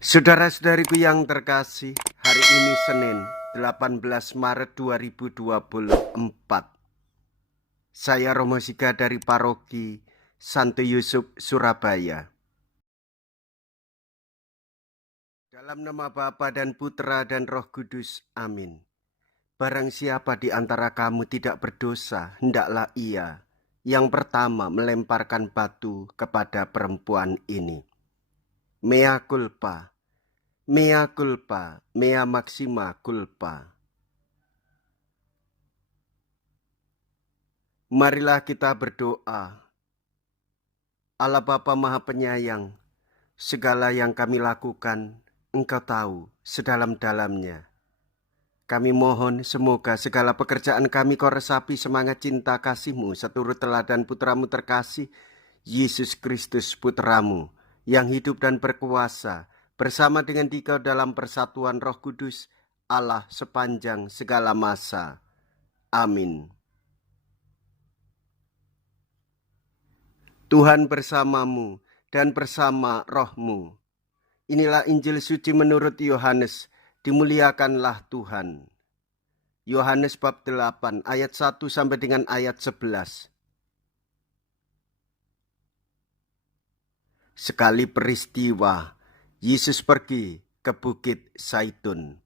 Saudara-saudariku yang terkasih, hari ini Senin 18 Maret 2024. Saya Romo Siga dari Paroki Santo Yusuf, Surabaya. Dalam nama Bapa dan Putra dan Roh Kudus, amin. Barang siapa di antara kamu tidak berdosa, hendaklah ia yang pertama melemparkan batu kepada perempuan ini. Mea culpa. Mea culpa, mea maxima culpa. Marilah kita berdoa. Allah Bapa Maha Penyayang, segala yang kami lakukan, Engkau tahu sedalam-dalamnya. Kami mohon semoga segala pekerjaan kami Kau resapi semangat cinta kasih-Mu seturut teladan Putramu terkasih, Yesus Kristus Putramu, yang hidup dan berkuasa, bersama dengan Dikau dalam persatuan Roh Kudus, Allah sepanjang segala masa. Amin. Tuhan bersamamu dan bersama rohmu. Inilah Injil suci menurut Yohanes, dimuliakanlah Tuhan. Yohanes bab 8 ayat 1 sampai dengan ayat 11. Sekali peristiwa, Yesus pergi ke Bukit Zaitun.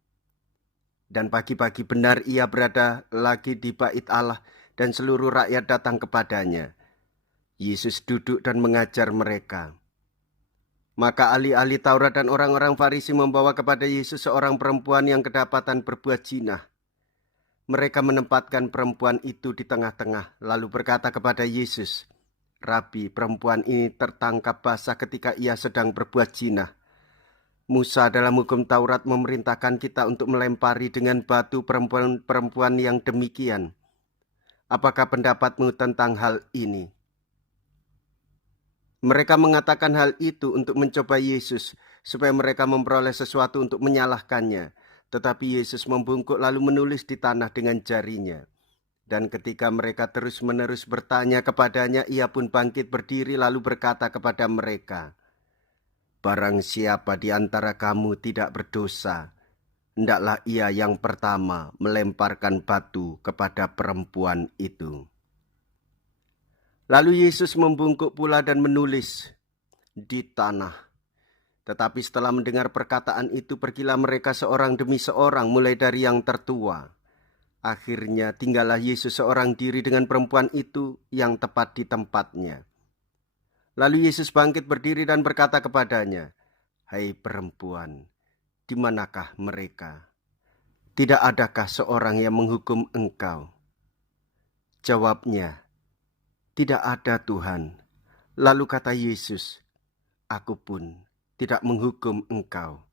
Dan pagi-pagi benar ia berada lagi di bait Allah dan seluruh rakyat datang kepadanya. Yesus duduk dan mengajar mereka. Maka ahli-ahli Taurat dan orang-orang Farisi membawa kepada Yesus seorang perempuan yang kedapatan berbuat zina. Mereka menempatkan perempuan itu di tengah-tengah, lalu berkata kepada Yesus, "Rabi, perempuan ini tertangkap basah ketika ia sedang berbuat zina. Musa dalam hukum Taurat memerintahkan kita untuk melempari dengan batu perempuan-perempuan yang demikian. Apakah pendapatmu tentang hal ini?" Mereka mengatakan hal itu untuk mencoba Yesus, supaya mereka memperoleh sesuatu untuk menyalahkannya. Tetapi Yesus membungkuk lalu menulis di tanah dengan jarinya. Dan ketika mereka terus-menerus bertanya kepadanya, ia pun bangkit berdiri lalu berkata kepada mereka, "Barang siapa di antara kamu tidak berdosa, hendaklah ia yang pertama melemparkan batu kepada perempuan itu." Lalu Yesus membungkuk pula dan menulis di tanah. Tetapi setelah mendengar perkataan itu, pergilah mereka seorang demi seorang, mulai dari yang tertua. Akhirnya tinggallah Yesus seorang diri dengan perempuan itu yang tepat di tempatnya. Lalu Yesus bangkit berdiri dan berkata kepadanya, "Hai perempuan, di manakah mereka? Tidak adakah seorang yang menghukum engkau?" Jawabnya, "Tidak ada, Tuhan." Lalu kata Yesus, "Aku pun tidak menghukum engkau.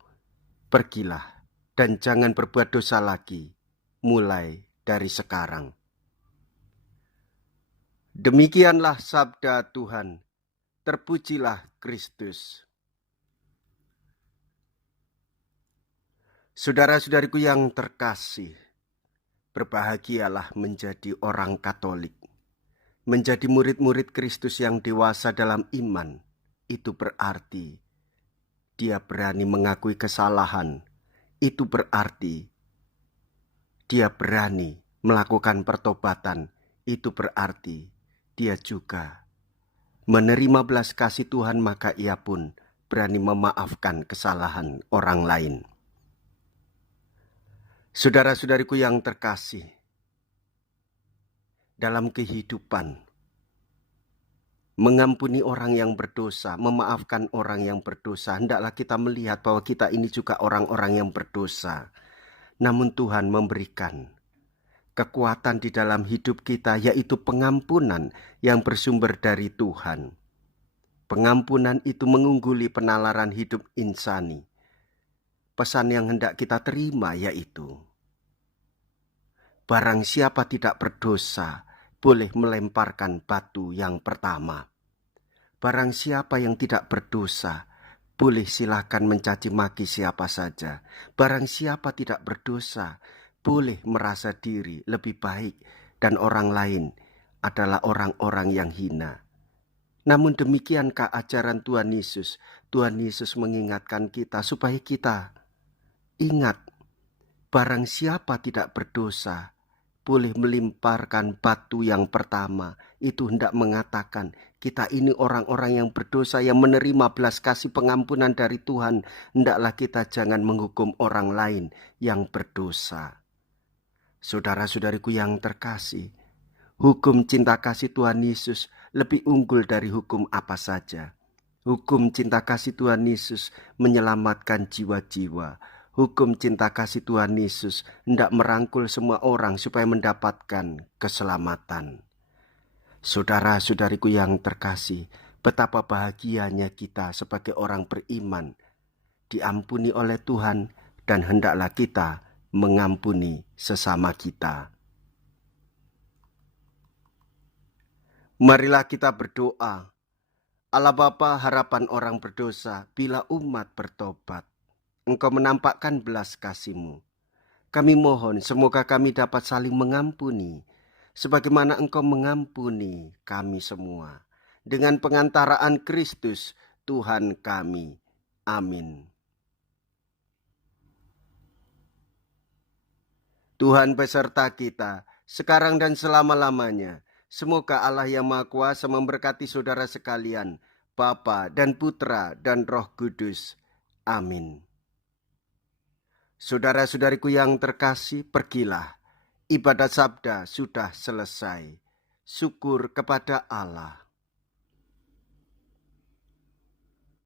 Pergilah dan jangan berbuat dosa lagi, mulai dari sekarang." Demikianlah sabda Tuhan. Terpujilah Kristus. Saudara-saudariku yang terkasih, berbahagialah menjadi orang Katolik. Menjadi murid-murid Kristus yang dewasa dalam iman, itu berarti dia berani mengakui kesalahan. Itu berarti dia berani melakukan pertobatan. Itu berarti dia juga menerima belas kasih Tuhan, maka ia pun berani memaafkan kesalahan orang lain. Saudara-saudariku yang terkasih, dalam kehidupan, mengampuni orang yang berdosa, memaafkan orang yang berdosa, hendaklah kita melihat bahwa kita ini juga orang-orang yang berdosa. Namun Tuhan memberikan kekuatan di dalam hidup kita, yaitu pengampunan yang bersumber dari Tuhan. Pengampunan itu mengungguli penalaran hidup insani. Pesan yang hendak kita terima yaitu, barang siapa tidak berdosa, boleh melemparkan batu yang pertama. Barang siapa yang tidak berdosa, boleh silakan mencaci maki siapa saja. Barang siapa tidak berdosa, boleh merasa diri lebih baik dan orang lain adalah orang-orang yang hina. Namun demikiankah ajaran Tuhan Yesus? Tuhan Yesus mengingatkan kita supaya kita ingat, barang siapa tidak berdosa boleh melemparkan batu yang pertama. Itu hendak mengatakan kita ini orang-orang yang berdosa yang menerima belas kasih pengampunan dari Tuhan. Hendaklah kita jangan menghukum orang lain yang berdosa. Saudara-saudariku yang terkasih, hukum cinta kasih Tuhan Yesus lebih unggul dari hukum apa saja. Hukum cinta kasih Tuhan Yesus menyelamatkan jiwa-jiwa. Hukum cinta kasih Tuhan Yesus hendak merangkul semua orang supaya mendapatkan keselamatan. Saudara-saudariku yang terkasih, betapa bahagianya kita sebagai orang beriman, diampuni oleh Tuhan, dan hendaklah kita mengampuni sesama kita. Marilah kita berdoa. Allah Bapa, harapan orang berdosa, bila umat bertobat, Engkau menampakkan belas kasih-Mu. Kami mohon semoga kami dapat saling mengampuni, sebagaimana Engkau mengampuni kami semua. Dengan pengantaraan Kristus, Tuhan kami. Amin. Tuhan beserta kita, sekarang dan selama-lamanya. Semoga Allah yang Maha Kuasa memberkati saudara sekalian, Bapa dan Putra dan Roh Kudus. Amin. Saudara-saudariku yang terkasih, pergilah. Ibadat sabda sudah selesai. Syukur kepada Allah.